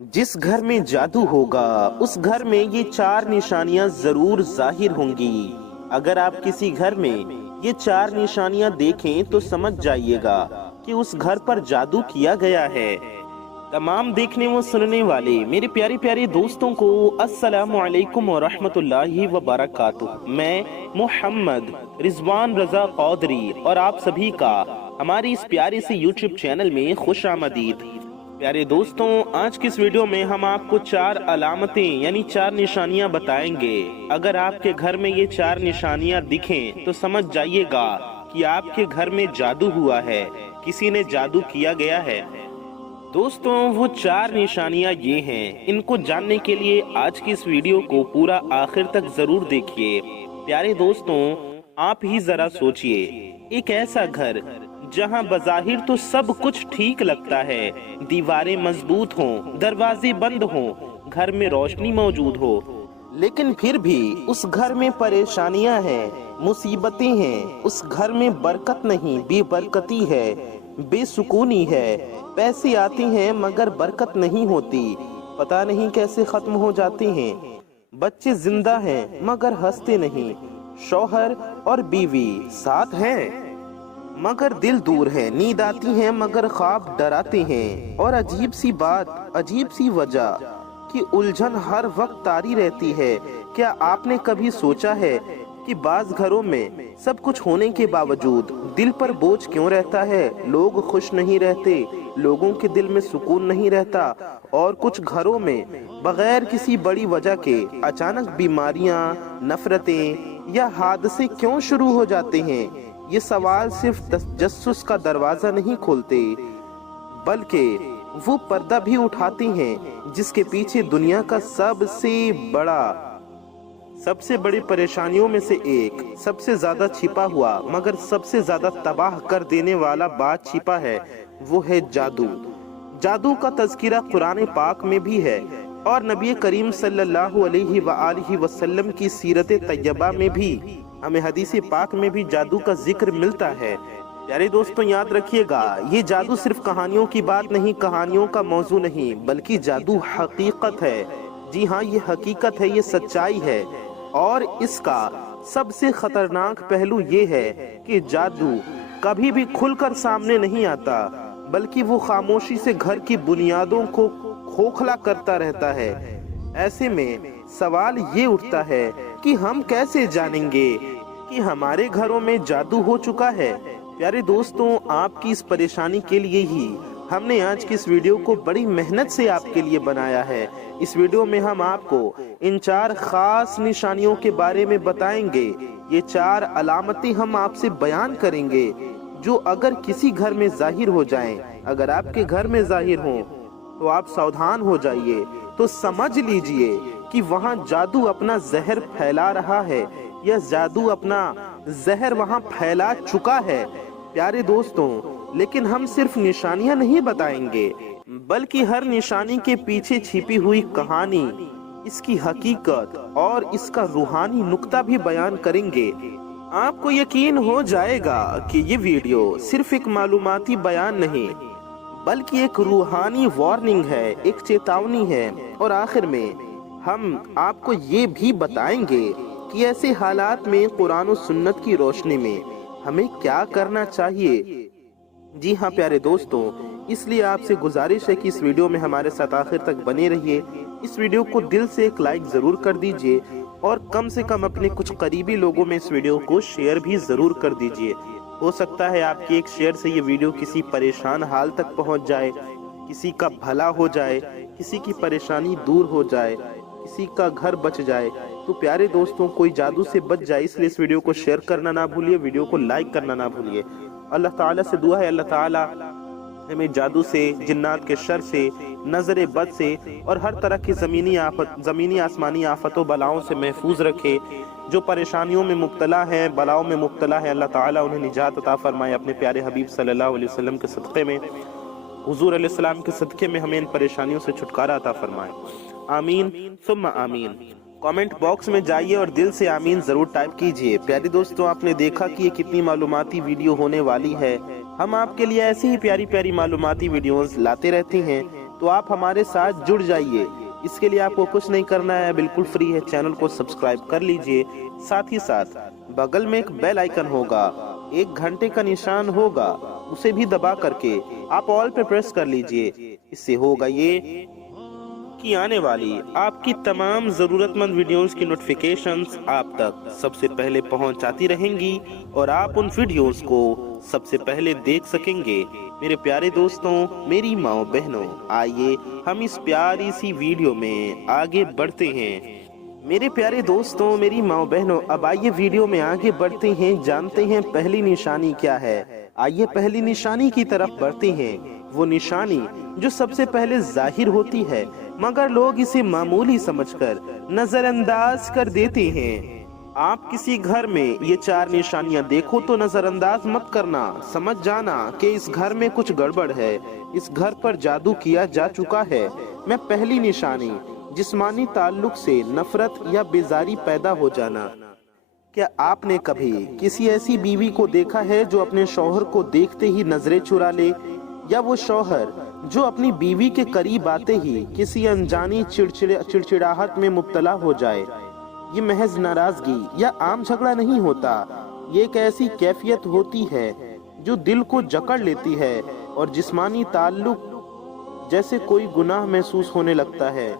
जिस घर में जादू होगा उस घर में ये चार निशानियां जरूर जाहिर होंगी। अगर आप किसी घर में ये चार निशानियां देखें तो समझ जाइएगा कि उस घर पर जादू किया गया है। तमाम देखने व सुनने वाले मेरे प्यारे प्यारे दोस्तों को अस्सलामु अलैकुम व रहमतुल्लाहि व बरकातुहू। मैं मोहम्मद रिजवान रजा कौदरी और आप सभी का हमारे इस प्यारे से यूट्यूब चैनल में खुश आमदीद। प्यारे दोस्तों, आज की इस वीडियो में हम आपको चार अलामतें यानी चार निशानियां बताएंगे। अगर आपके घर में ये चार निशानियां दिखें तो समझ जाइएगा कि आपके घर में जादू हुआ है, किसी ने जादू किया गया है। दोस्तों, वो चार निशानियां ये हैं। इनको जानने के लिए आज की इस वीडियो को पूरा आखिर तक जरूर देखिए। प्यारे दोस्तों, आप ही जरा सोचिए, एक ऐसा घर जहां बज़ाहिर तो सब कुछ ठीक लगता है, दीवारें मजबूत हों, दरवाजे बंद हों, घर में रोशनी मौजूद हो, लेकिन फिर भी उस घर में परेशानियां हैं, मुसीबतें हैं। उस घर में बरकत नहीं, बेबरकती है, बेसुकूनी है। पैसे आते हैं मगर बरकत नहीं होती, पता नहीं कैसे खत्म हो जाते हैं। बच्चे जिंदा हैं मगर हंसते नहीं। शौहर और बीवी साथ हैं मगर दिल दूर है। नींद आती है मगर ख्वाब डराते हैं। और अजीब सी बात, अजीब सी वजह कि उलझन हर वक्त तारी रहती है। क्या आपने कभी सोचा है कि बाज घरों में सब कुछ होने के बावजूद दिल पर बोझ क्यों रहता है? लोग खुश नहीं रहते, लोगों के दिल में सुकून नहीं रहता। और कुछ घरों में बगैर किसी बड़ी वजह के अचानक बीमारियां, नफरतें या हादसे क्यों शुरू हो जाते हैं? ये सवाल सिर्फ तजस्सुस का दरवाजा नहीं खोलते, बल्कि वो पर्दा भी उठाते हैं जिसके पीछे दुनिया का सबसे बड़ी परेशानियों में से एक, सबसे ज्यादा छिपा हुआ मगर सबसे ज्यादा तबाह कर देने वाला बात छिपा है। वो है जादू। जादू का तज़किरा कुरान पाक में भी है और नबी करीम सल्लल्लाहु अलैहि वसल्लम की सीरत तैयबा में भी हमें हदीस पाक में भी जादू का जिक्र मिलता है। प्यारे दोस्तों, याद रखिएगा, ये जादू सिर्फ कहानियों की बात नहीं, कहानियों का मौजू नहीं, बल्कि जादू हकीकत है। जी हाँ, ये हकीकत है, ये सच्चाई है। और इसका सबसे खतरनाक पहलू ये है कि जादू कभी भी खुलकर सामने नहीं आता, बल्कि वो खामोशी से घर की बुनियादों को खोखला करता रहता है। ऐसे में सवाल ये उठता है कि हम कैसे जानेंगे कि हमारे घरों में जादू हो चुका है? प्यारे दोस्तों, आपकी इस परेशानी के लिए ही हमने आज की इस वीडियो को बड़ी मेहनत से आपके लिए बनाया है। इस वीडियो में हम आपको इन चार खास निशानियों के बारे में बताएंगे। ये चार अलामतें हम आपसे बयान करेंगे जो अगर किसी घर में जाहिर हो जाएं, अगर आपके घर में जाहिर हो तो आप सावधान हो जाइए। तो समझ लीजिए कि वहाँ जादू अपना जहर फैला रहा है या जादू अपना जहर वहाँ फैला चुका है। प्यारे दोस्तों, लेकिन हम सिर्फ निशानियां नहीं बताएंगे, बल्कि हर निशानी के पीछे छिपी हुई कहानी, इसकी हकीकत और इसका रूहानी नुक्ता भी बयान करेंगे। आपको यकीन हो जाएगा कि ये वीडियो सिर्फ एक मालूमाती बयान नहीं, बल्कि एक रूहानी वार्निंग है, एक चेतावनी है। और आखिर में हम आपको ये भी बताएंगे कि ऐसे हालात में कुरान और सुन्नत की रोशनी में हमें क्या करना चाहिए। जी हाँ प्यारे दोस्तों, इसलिए आपसे गुजारिश है कि इस वीडियो में हमारे साथ आखिर तक बने रहिए। इस वीडियो को दिल से एक लाइक जरूर कर दीजिए और कम से कम अपने कुछ करीबी लोगों में इस वीडियो को शेयर भी जरूर कर दीजिए। हो सकता है आपके एक शेयर से ये वीडियो किसी परेशान हाल तक पहुंच जाए, किसी का भला हो जाए, किसी की परेशानी दूर हो जाए, किसी का घर बच जाए। तो प्यारे दोस्तों, कोई जादू से बच जाए, इसलिए इस वीडियो को शेयर करना ना भूलिए, वीडियो को लाइक करना ना भूलिए। अल्लाह ताला से दुआ है, अल्लाह ताला हमें जादू से, जिन्नात के शर से, नजर बद से और हर तरह की जमीनी आसमानी आफतों बलाओं से महफूज रखे। जो परेशानियों में मुब्तला है, बलाओं में मुब्तला है, अल्लाह ताला उन्हें निजात अता फरमाए। अपने प्यारे हबीब सल्लल्लाहु अलैहि वसल्लम के सदक़े में, हुजूर अलैहिस्सलाम के सदक़े में हमें इन परेशानियों से छुटकारा अता फरमाए। आमीन सुम्मा आमीन। कमेंट बॉक्स में जाइए और दिल से आमीन जरूर टाइप कीजिए। प्यारे दोस्तों, आपने देखा कि ये कितनी मालूमाती वीडियो होने वाली है। हम आपके लिए ऐसी ही प्यारी प्यारी मालूमाती वीडियोस लाते रहते हैं। तो आप हमारे साथ जुड़ जाइए। इसके लिए आपको कुछ नहीं करना है, बिल्कुल फ्री है। चैनल को सब्सक्राइब कर लीजिए। साथ ही साथ बगल में एक बेल आइकन होगा, एक घंटे का निशान होगा, उसे भी दबा करके आप ऑल पे प्रेस कर लीजिए। इससे होगा ये कि आने वाली आपकी तमाम जरूरतमंद वीडियोस की नोटिफिकेशंस आप तक सबसे पहले पहुंच जाती रहेंगी और आप उन वीडियोस को सबसे पहले देख सकेंगे। मेरे प्यारे दोस्तों, मेरी माओ बहनों, आइए हम इस प्यारी सी वीडियो में आगे बढ़ते हैं। मेरे प्यारे दोस्तों, मेरी माओ बहनों, अब आइए वीडियो में आगे बढ़ते हैं, जानते हैं पहली निशानी क्या है। आइए पहली निशानी की तरफ बढ़ते हैं। वो निशानी जो सबसे पहले जाहिर होती है मगर लोग इसे मामूली समझकर नजरअंदाज कर देते हैं। आप किसी घर में ये 4 निशानियां देखो तो नजरअंदाज मत करना, समझ जाना कि इस घर में कुछ गड़बड़ है, इस घर पर जादू किया जा चुका है। मैं पहली निशानी, जिस्मानी ताल्लुक से नफरत या बेजारी पैदा हो जाना। क्या आपने कभी किसी ऐसी बीवी को देखा है जो अपने शौहर को देखते ही नजरें चुरा ले, या वो शौहर जो अपनी बीवी के करीब आते ही किसी अनजानी चिड़चिड़ाहट में मुब्तला हो जाए? ये महज नाराजगी या आम झगड़ा नहीं होता, ये एक ऐसी कैफियत होती है जो दिल को जकड़ लेती है और जिस्मानी ताल्लुक जैसे कोई गुनाह महसूस होने लगता है।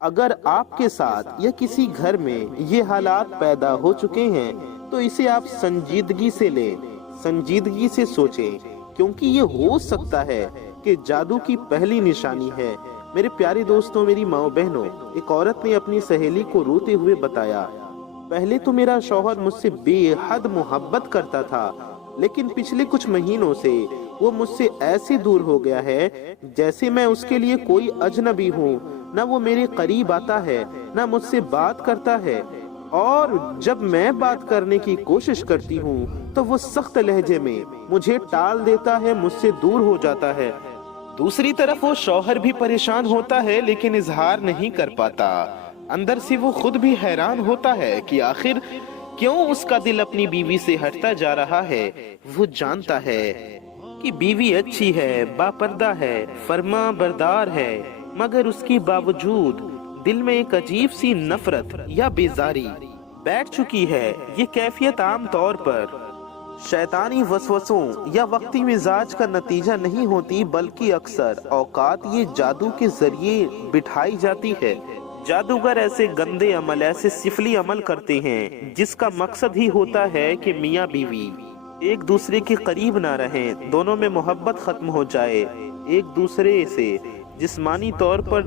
अगर आपके साथ या किसी घर में ये हालात पैदा हो चुके हैं तो इसे आप संजीदगी से लें, संजीदगी से सोचें, क्योंकि ये हो सकता है कि जादू की पहली निशानी है। मेरे प्यारे दोस्तों, मेरी माओ बहनों, एक औरत ने अपनी सहेली को रोते हुए बताया, पहले तो मेरा शौहर मुझसे बेहद मोहब्बत करता था, लेकिन पिछले कुछ महीनों से वो मुझसे ऐसे दूर हो गया है जैसे मैं उसके लिए कोई अजनबी हूँ। न वो मेरे करीब आता है, न मुझसे बात करता है, और जब मैं बात करने की कोशिश करती हूँ तो वो सख्त लहजे में मुझे टाल देता है, मुझसे दूर हो जाता है। दूसरी तरफ वो शौहर भी परेशान होता है लेकिन इजहार नहीं कर पाता। अंदर से वो खुद भी हैरान होता है कि आखिर क्यों उसका दिल अपनी बीवी से हटता जा रहा है। वो जानता है कि बीवी अच्छी है, बापर्दा है, फर्मा बरदार है, मगर उसके बावजूद दिल में एक अजीब सी नफरत या बेजारी बैठ चुकी है। ये कैफियत आम तौर पर शैतानी वसवसों या वक्ती मिजाज का नतीजा नहीं होती, बल्कि अक्सर औकात ये जादू के जरिए बिठाई जाती है। जादूगर ऐसे गंदे अमल, ऐसे सिफली अमल करते हैं जिसका मकसद ही होता है कि मियाँ बीवी एक दूसरे के करीब ना रहें, दोनों में मोहब्बत खत्म हो जाए, एक दूसरे से जिस्मानी तौर पर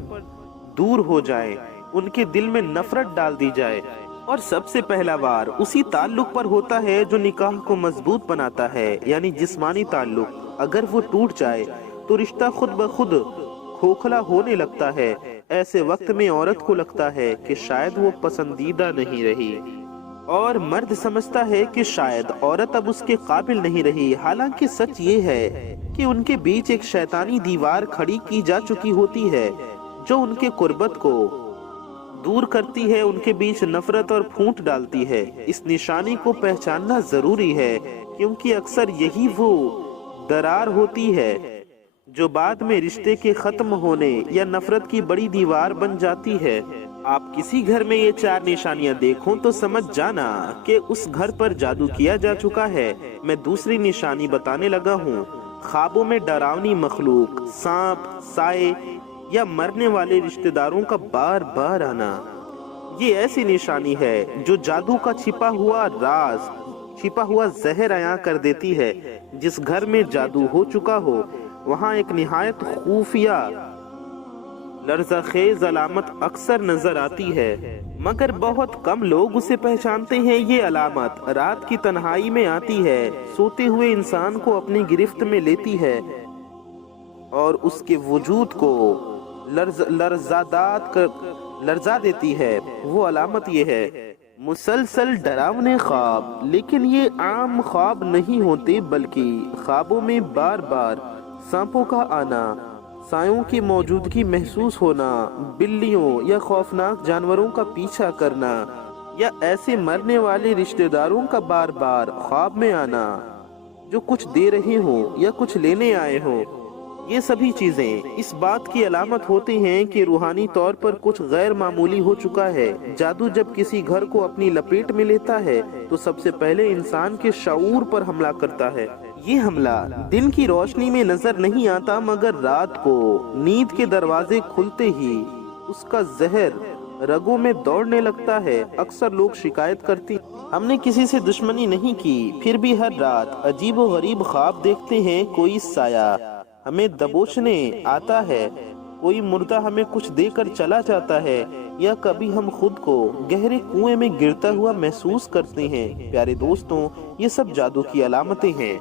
दूर हो जाए, उनके दिल में नफरत डाल दी जाए। और सबसे पहला वार उसी ताल्लुक पर होता है जो निकाह को मजबूत बनाता है, यानी जिस्मानी ताल्लुक। अगर वो टूट जाए तो रिश्ता खुद ब खुद खोखला होने लगता है। ऐसे वक्त में औरत को लगता है कि शायद वो पसंदीदा नहीं रही, और मर्द समझता है कि शायद औरत अब उसके काबिल नहीं रही। हालांकि सच ये है कि उनके बीच एक शैतानी दीवार खड़ी की जा चुकी होती है जो उनके कुर्बत को दूर करती है, उनके बीच नफरत और फूट डालती है। इस निशानी को पहचानना जरूरी है, क्योंकि अक्सर यही वो दरार होती है जो बाद में रिश्ते के खत्म होने या नफरत की बड़ी दीवार बन जाती है। आप किसी घर में ये 4 निशानियां देखो तो समझ जाना कि उस घर पर जादू किया जा चुका है। मैं दूसरी निशानी बताने लगा हूँ। ख्वाबों में डरावनी मखलूक, सांप, साए या मरने वाले रिश्तेदारों का बार बार आना, ये ऐसी निशानी है जो जादू का छिपा हुआ राज, छिपा हुआ जहर अयां कर देती है। जिस घर में जादू हो चुका हो वहाँ एक निहायत खूफिया लर्ज़ाखेज अलामत अक्सर नजर आती है, मगर बहुत कम लोग उसे पहचानते हैं। ये अलामत रात की तन्हाई में आती है, सोते हुए इंसान को अपनी गिरफ्त में लेती है और उसके वजूद को लर्जा देती है। वो अलामत ये है मुसलसल डरावने ख्वाब, लेकिन ये आम ख्वाब नहीं होते, बल्कि ख्वाबों में बार बार सांपों का आना, सायों की मौजूदगी महसूस होना, बिल्लियों या खौफनाक जानवरों का पीछा करना, या ऐसे मरने वाले रिश्तेदारों का बार बार ख्वाब में आना जो कुछ दे रहे हो या कुछ लेने आए हो। یہ سبھی چیزیں اس بات کی علامت ہوتی ہیں کہ روحانی طور پر کچھ غیر معمولی ہو چکا ہے۔ جادو جب کسی گھر کو اپنی لپیٹ میں لیتا ہے تو سب سے پہلے انسان کے شعور پر حملہ کرتا ہے۔ یہ حملہ دن کی روشنی میں نظر نہیں آتا، مگر رات کو نیند کے دروازے کھلتے ہی اس کا زہر رگوں میں دوڑنے لگتا ہے۔ اکثر لوگ شکایت کرتی ہم نے کسی سے دشمنی نہیں کی، پھر بھی ہر رات عجیب و غریب خواب دیکھتے ہیں۔ کوئی سایہ ہمیں دبوچنے آتا ہے، کوئی مردہ ہمیں کچھ دے کر چلا جاتا ہے، یا کبھی ہم خود کو گہرے کنویں میں گرتا ہوا محسوس کرتے ہیں۔ پیارے دوستوں، یہ سب جادو کی علامتیں ہیں۔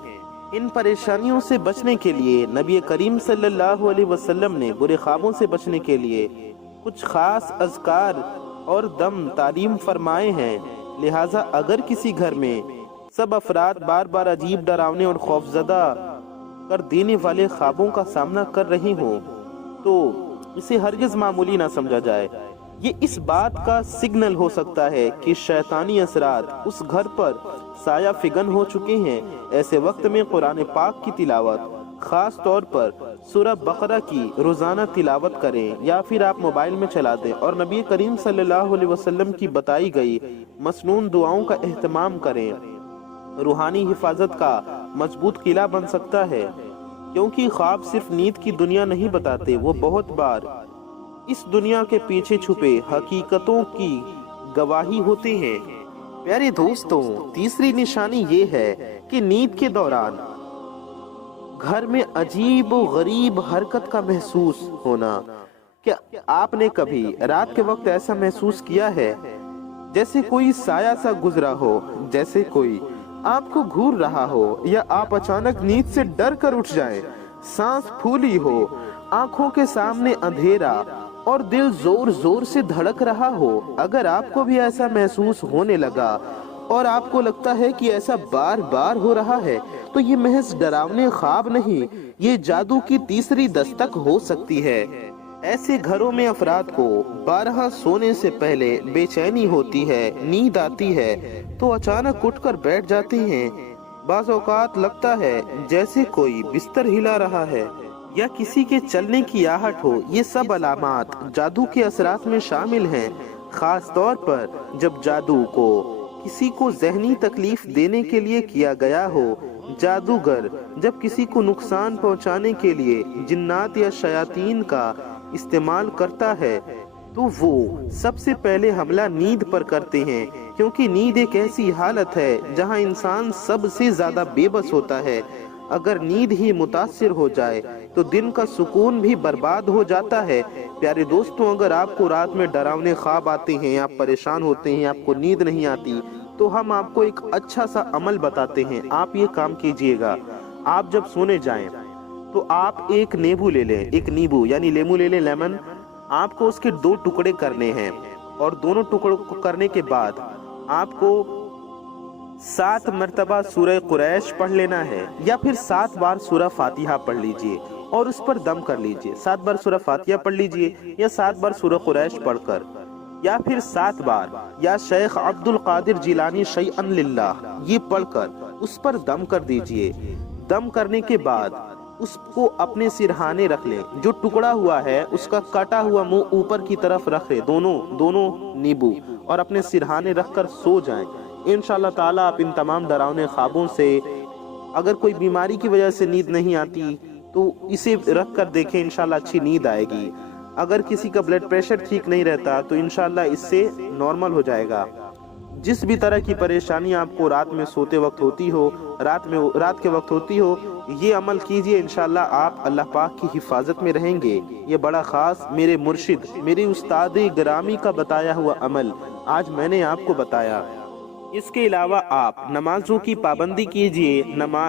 ان پریشانیوں سے بچنے کے لیے نبی کریم صلی اللہ علیہ وسلم نے برے خوابوں سے بچنے کے لیے کچھ خاص اذکار اور دم تعلیم فرمائے ہیں۔ لہٰذا اگر کسی گھر میں سب افراد بار بار عجیب، ڈراونے اور خوفزدہ کر دینے والے خوابوں کا سامنا کر رہے ہوں تو اسے ہرگز معمولی نہ سمجھا جائے۔ یہ اس بات کا سگنل ہو سکتا ہے کہ شیطانی اثرات اس گھر پر سایہ فگن ہو چکے ہیں۔ ایسے وقت میں قرآن پاک کی تلاوت، خاص طور پر سورہ بقرہ کی روزانہ تلاوت کریں، یا پھر آپ موبائل میں چلا دیں اور نبی کریم صلی اللہ علیہ وسلم کی بتائی گئی مسنون دعاؤں کا اہتمام کریں۔ روحانی حفاظت کا مضبوط قلعہ بن سکتا ہے، کیونکہ خواب صرف نیند کی دنیا نہیں بتاتے، وہ بہت بار اس دنیا کے پیچھے چھپے حقیقتوں کی گواہی ہوتے ہیں۔ پیارے دوستوں، تیسری نشانی یہ ہے کہ نیند کے دوران گھر میں عجیب و غریب حرکت کا محسوس ہونا۔ کیا آپ نے کبھی رات کے وقت ایسا محسوس کیا ہے جیسے کوئی سایہ سا گزرا ہو، جیسے کوئی آپ کو گھور رہا ہو، یا آپ اچانک نیند سے ڈر کر اٹھ جائیں، سانس پھولی ہو، آنکھوں کے سامنے اندھیرا اور دل زور زور سے دھڑک رہا ہو؟ اگر آپ کو بھی ایسا محسوس ہونے لگا اور آپ کو لگتا ہے کہ ایسا بار بار ہو رہا ہے تو یہ محض ڈراونے خواب نہیں، یہ جادو کی تیسری دستک ہو سکتی ہے۔ ایسے گھروں میں افراد کو بارہا سونے سے پہلے بے چینی ہوتی ہے، نیند آتی ہے تو اچانک اٹھ کر بیٹھ جاتے ہیں۔ بعض اوقات لگتا ہے جیسے کوئی بستر ہلا رہا ہے یا کسی کے چلنے کی آہٹ ہو۔ یہ سب علامات جادو کے اثرات میں شامل ہیں، خاص طور پر جب جادو کو کسی کو ذہنی تکلیف دینے کے لیے کیا گیا ہو۔ جادوگر جب کسی کو نقصان پہنچانے کے لیے جنات یا شیاطین کا استعمال کرتا ہے تو وہ سب سے پہلے حملہ نیند پر کرتے ہیں، کیونکہ نیند ایک ایسی حالت ہے جہاں انسان سب سے زیادہ بے بس ہوتا ہے۔ اگر نیند ہی متاثر ہو جائے تو دن کا سکون بھی برباد ہو جاتا ہے۔ پیارے دوستوں، اگر آپ کو رات میں ڈراونے خواب آتے ہیں، آپ پریشان ہوتے ہیں، آپ کو نیند نہیں آتی، تو ہم آپ کو ایک اچھا سا عمل بتاتے ہیں۔ آپ یہ کام کیجئے گا، آپ جب سونے جائیں تو آپ ایک نیبو لے لیں، ایک نیبو یعنی لیمو لے لیں، لیمن۔ آپ کو اس کے 2 ٹکڑے کرنے ہیں، اور دونوں ٹکڑوں کو کرنے کے بعد آپ کو 7 مرتبہ سورہ قریش پڑھ لینا ہے، یا پھر 7 بار سورہ فاتحہ پڑھ لیجئے اور اس پر دم کر لیجئے۔ 7 بار سورہ فاتحہ پڑھ لیجئے یا 7 بار سورہ قریش پڑھ کر، یا پھر 7 بار یا شیخ عبد القادر جیلانی شیئا للہ یہ پڑھ کر اس پر دم کر دیجئے۔ دم کرنے کے بعد اس کو اپنے سرہانے رکھ لیں، جو ٹکڑا ہوا ہے اس کا کٹا ہوا منہ اوپر کی طرف رکھیں، دونوں نیبو، اور اپنے سرہانے رکھ کر سو جائیں۔ انشاءاللہ تعالیٰ آپ ان تمام ڈراونے خوابوں سے، اگر کوئی بیماری کی وجہ سے نیند نہیں آتی تو اسے رکھ کر دیکھیں، انشاءاللہ اچھی نیند آئے گی۔ اگر کسی کا بلڈ پریشر ٹھیک نہیں رہتا تو انشاءاللہ اس سے نارمل ہو جائے گا۔ جس بھی طرح کی پریشانی آپ کو رات میں سوتے وقت ہوتی ہو، رات کے وقت ہوتی ہو، یہ عمل کیجئے، انشاءاللہ آپ اللہ پاک کی حفاظت میں رہیں گے۔ یہ بڑا خاص میرے مرشد، میرے استاد گرامی کا بتایا ہوا عمل آج میں نے آپ کو بتایا۔ اس کے علاوہ آپ نمازوں کی پابندی کیجئے،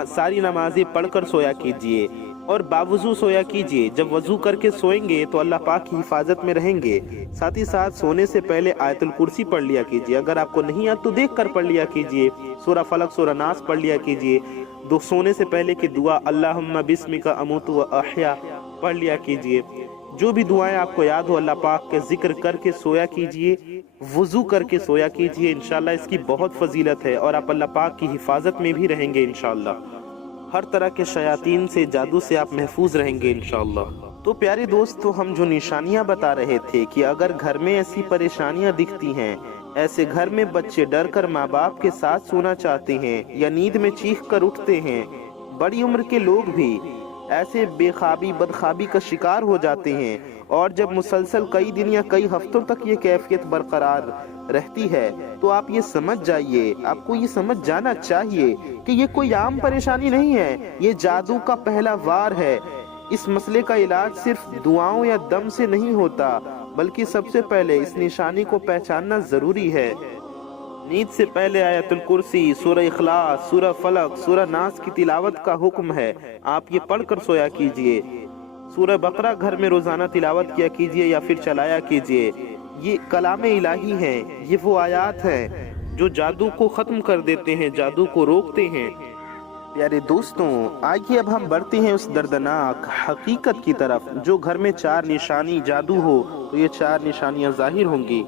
ساری نمازیں پڑھ کر سویا کیجئے اور باوضو سویا کیجئے۔ جب وضو کر کے سوئیں گے تو اللہ پاک کی حفاظت میں رہیں گے۔ ساتھ ہی ساتھ سونے سے پہلے آیت الکرسی پڑھ لیا کیجئے، اگر آپ کو نہیں آتا تو دیکھ کر پڑھ لیا کیجئے۔ سورہ فلق، سورہ ناس پڑھ لیا کیجئے۔ سونے سے پہلے کی دعا اللہم بسمک اموت و احیا پڑھ لیا کیجئے۔ جو بھی دعائیں آپ کو یاد ہو اللہ پاک کے ذکر کر کے سویا کیجئے، وضو کر کے سویا کیجئے۔ انشاءاللہ اس کی بہت فضیلت ہے اور آپ اللہ پاک کی حفاظت میں بھی رہیں گے انشاءاللہ۔ हर तरह के शयातीन से, जादू से आप महफूज रहेंगे इंशाअल्लाह। तो प्यारे दोस्तों, हम जो निशानियां बता रहे थे कि अगर घर में ऐसी परेशानियां दिखती हैं, ऐसे घर में बच्चे डर कर माँ बाप के साथ सोना चाहते हैं या नींद में चीख कर उठते हैं, बड़ी उम्र के लोग भी ऐसे बेख्वाबी बदख्वाबी का शिकार हो जाते हैं, और जब मुसलसल कई दिन या कई हफ्तों तक ये कैफियत बरकरार रहती है, तो आप ये समझ जाइए, आपको ये समझ जाना चाहिए कि ये कोई आम परेशानी नहीं है, ये जादू का पहला वार है। इस मसले का इलाज सिर्फ दुआओं या दम से नहीं होता, बल्कि सबसे पहले इस निशानी को पहचानना जरूरी है। नींद से पहले आयतुल कुर्सी, सूरह इखलास, सूरह फलक, सूरह नास की तिलावत का हुक्म है, आप ये पढ़कर सोया कीजिए। सूरह बकरा घर में रोजाना तिलावत किया कीजिए या फिर चलाया कीजिए। ये कलाम इलाही हैं, ये वो आयात हैं जो जादू को खत्म कर देते हैं, जादू को रोकते हैं। प्यारे दोस्तों, आइए अब हम बढ़ते हैं उस दर्दनाक हकीकत की तरफ। जो घर में 4 निशानी जादू हो तो ये 4 निशानियां जाहिर होंगी।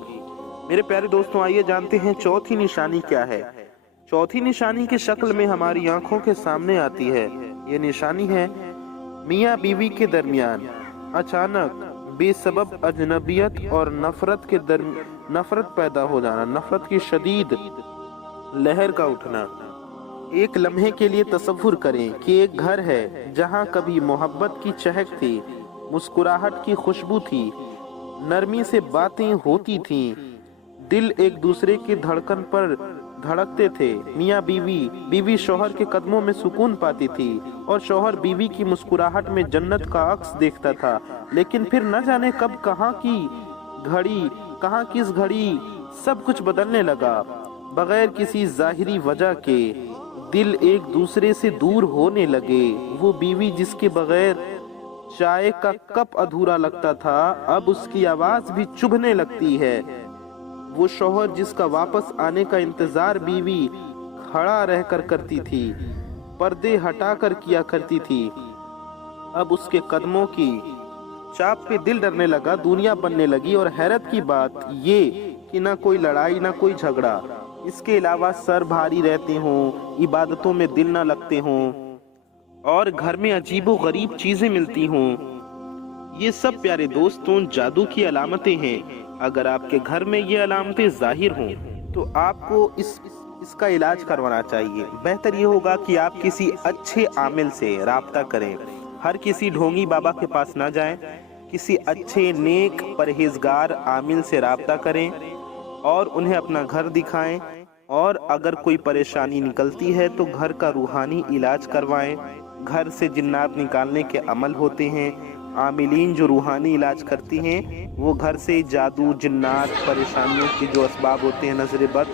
मेरे प्यारे दोस्तों, आइए जानते हैं चौथी निशानी क्या है। चौथी निशानी की शक्ल में हमारी आंखों के सामने आती है। ये निशानी है मियाँ बीवी के दरमियान अचानक बेसबब अजनबियत और नफरत पैदा हो जाना, नफरत की शदीद लहर का उठना। एक लम्हे के लिए तसव्वुर करें कि एक घर है जहां कभी मोहब्बत की चहक थी, मुस्कुराहट की खुशबू थी, नरमी से बातें होती थीं, दिल एक दूसरे की धड़कन पर धड़कते थे। मियाँ बीवी शौहर के कदमों में सुकून पाती थी और शौहर बीवी की मुस्कुराहट में जन्नत का अक्स देखता था। लेकिन फिर न जाने कब कहाँ किस घड़ी सब कुछ बदलने लगा। बगैर किसी जाहिरी वजह के दिल एक दूसरे से दूर होने लगे। वो बीवी जिसके बगैर चाय का कप अधूरा लगता था, अब उसकी आवाज भी चुभने लगती है। वो शौहर जिसका वापस आने का इंतजार बीवी खड़ा रहकर करती थी, पर्दे हटाकर किया करती थी, अब उसके कदमों की चाप पे दिल डरने लगा, दुनिया बनने लगी। और हैरत की बात ये कि ना कोई लड़ाई ना कोई झगड़ा, इसके अलावा सर भारी रहते हों, इबादतों में दिल ना लगते हों और घर में अजीबो गरीब चीजें मिलती हों। ये सब प्यारे दोस्तों जादू की अलामतें हैं। अगर आपके घर में ये अलामतें जाहिर हों तो आपको इसका इलाज करवाना चाहिए। बेहतर ये होगा कि आप किसी अच्छे आमिल से राब्ता करें। हर किसी ढोंगी बाबा के पास ना जाएं, किसी अच्छे नेक परहेजगार आमिल से राब्ता करें और उन्हें अपना घर दिखाएं। और अगर कोई परेशानी निकलती है तो घर का रूहानी इलाज करवाएं। घर से जिन्नात निकालने के अमल होते हैं। आमिलीन जो रूहानी इलाज करती हैं वो घर से जादू, जिन्नात, परेशानियों के जो असबाब होते हैं, नजर बद,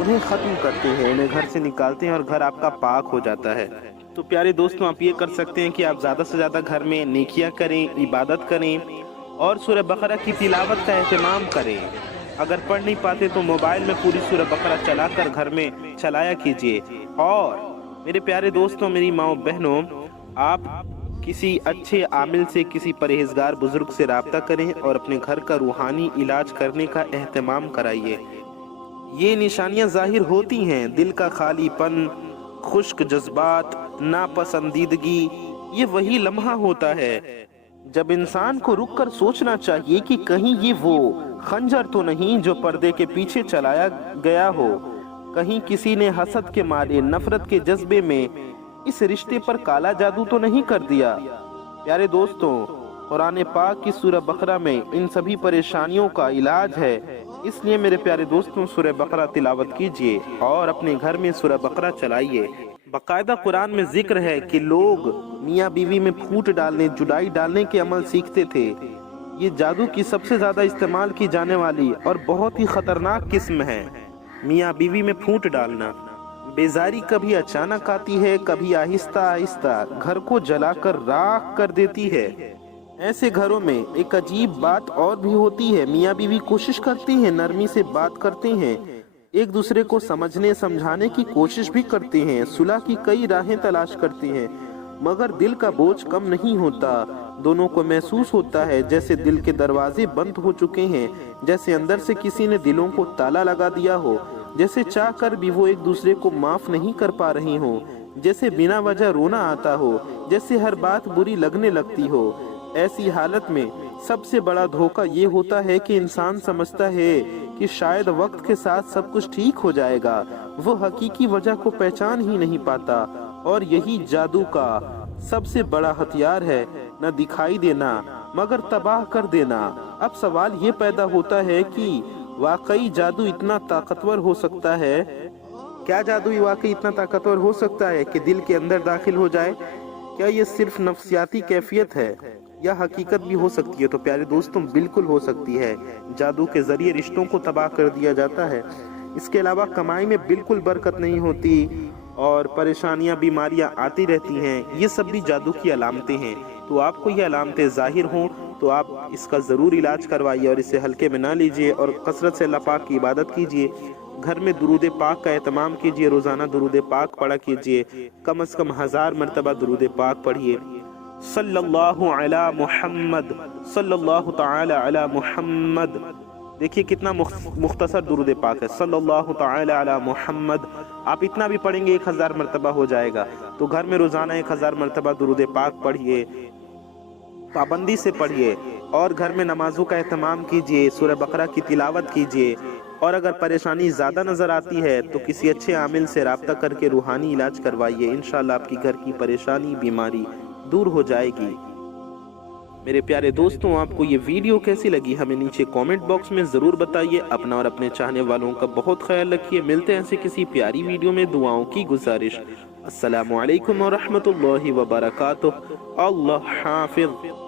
उन्हें ख़त्म करते हैं, उन्हें घर से निकालते हैं और घर आपका पाक हो जाता है। तो प्यारे दोस्तों, आप ये कर सकते हैं कि आप ज़्यादा से ज़्यादा घर में नेकियां करें, इबादत करें और सूरह बकरा की तिलावत का एहतमाम करें। अगर पढ़ नहीं पाते तो मोबाइल में पूरी सूरह बकरा चलाकर घर में चलाया कीजिए। और मेरे प्यारे दोस्तों, मेरी माओ बहनों, आप किसी अच्छे आमिल से, किसी परहेजगार बुजुर्ग से राब्ता करें और अपने घर का रूहानी इलाज करने का एहतमाम कराइए। ये निशानियां जाहिर होती हैं, दिल का खालीपन, खुश्क जज्बात, नापसंदीदगी। ये वही लम्हा होता है जब इंसान को रुक कर सोचना चाहिए कि कहीं ये वो खंजर तो नहीं जो पर्दे के पीछे चलाया गया हो, कहीं किसी ने हसद के मारे, नफरत के जज्बे में इस रिश्ते पर काला जादू तो नहीं कर दिया। प्यारे दोस्तों, कुरान पाक की सूरह बकरा में इन सभी परेशानियों का इलाज है। इसलिए मेरे प्यारे दोस्तों, सूरह बकरा तिलावत कीजिए और अपने घर में सूरह बकरा चलाइए। बाकायदा कुरान में जिक्र है कि लोग मियाँ बीवी में फूट डालने, जुदाई डालने के अमल सीखते थे। ये जादू की सबसे ज्यादा इस्तेमाल की जाने वाली और बहुत ही खतरनाक किस्म है मियाँ बीवी में फूट डालना। बेजारी कभी अचानक आती है, कभी आहिस्ता आहिस्ता घर को जलाकर राख कर देती है। ऐसे घरों में एक अजीब बात और भी होती है। मियाँ बीवी कोशिश करते हैं, नरमी से बात करते हैं, एक दूसरे को समझने समझाने की कोशिश भी करते हैं, सुलह की कई राहें तलाश करते हैं, मगर दिल का बोझ कम नहीं होता। दोनों को महसूस होता है जैसे दिल के दरवाजे बंद हो चुके हैं, जैसे अंदर से किसी ने दिलों को ताला लगा दिया हो, जैसे चाह कर भी वो एक दूसरे को माफ नहीं कर पा रही हो। जैसे बिना वजह रोना आता हो, जैसे हर बात बुरी लगने लगती हो। ऐसी हालत में सबसे बड़ा धोखा ये होता है कि इंसान समझता है कि शायद वक्त के साथ सब कुछ ठीक हो जाएगा। वो हकीकी वजह को पहचान ही नहीं पाता, और यही जादू का सबसे बड़ा हथियार है, न दिखाई देना मगर तबाह कर देना। अब सवाल ये पैदा होता है कि वाकई जादू इतना ताकतवर हो सकता है? क्या जादू वाकई इतना ताकतवर हो सकता है कि दिल के अंदर दाखिल हो जाए? क्या ये सिर्फ नफ्सियाती कैफियत है या हकीकत भी हो सकती है? तो प्यारे दोस्तों, बिल्कुल हो सकती है। जादू के जरिए रिश्तों को तबाह कर दिया जाता है। इसके अलावा कमाई में बिल्कुल बरकत नहीं होती और परेशानियां, बीमारियां आती रहती हैं। ये सब भी जादू की अलामतें हैं। तो आपको ये अलामतें जाहिर हों तो आप इसका ज़रूर इलाज करवाइए और इसे हल्के में ना लीजिए और कसरत से अल्लाह पाक की इबादत कीजिए। घर में दुरूद पाक का एहतमाम कीजिए, रोज़ाना दुरूद पाक पढ़ा कीजिए, कम से कम 1000 मरतबा दुरूद पाक पढ़िए। सल्लल्लाहु अला मुहम्मद, सल्लल्लाहु ताला अला मुहम्मद। देखिए कितना मुख्तसर दुरूद पाक है, सल्लल्लाहु ताला अला मुहम्मद। आप इतना भी पढ़ेंगे 1000 मरतबा हो जाएगा। तो घर में रोज़ाना 1000 मरतबा दुरूद पाक पढ़िए, पाबंदी से पढ़िए और घर में नमाजों का एहतमाम कीजिए, सूरह बकरा की तिलावत कीजिए। और अगर परेशानी ज़्यादा नज़र आती है तो किसी अच्छे आमिल से राब्ता करके रूहानी इलाज करवाइए। इंशाअल्लाह आपकी घर की परेशानी, बीमारी दूर हो जाएगी। मेरे प्यारे दोस्तों, आपको ये वीडियो कैसी लगी हमें नीचे कमेंट बॉक्स में ज़रूर बताइए। अपना और अपने चाहने वालों का बहुत ख्याल रखिए। मिलते हैं ऐसे किसी प्यारी वीडियो में। दुआओं की गुजारिश। अस्सलामु अलैकुम व रहमतुल्लाहि व बरकातुहू। अल्लाह हाफिज़।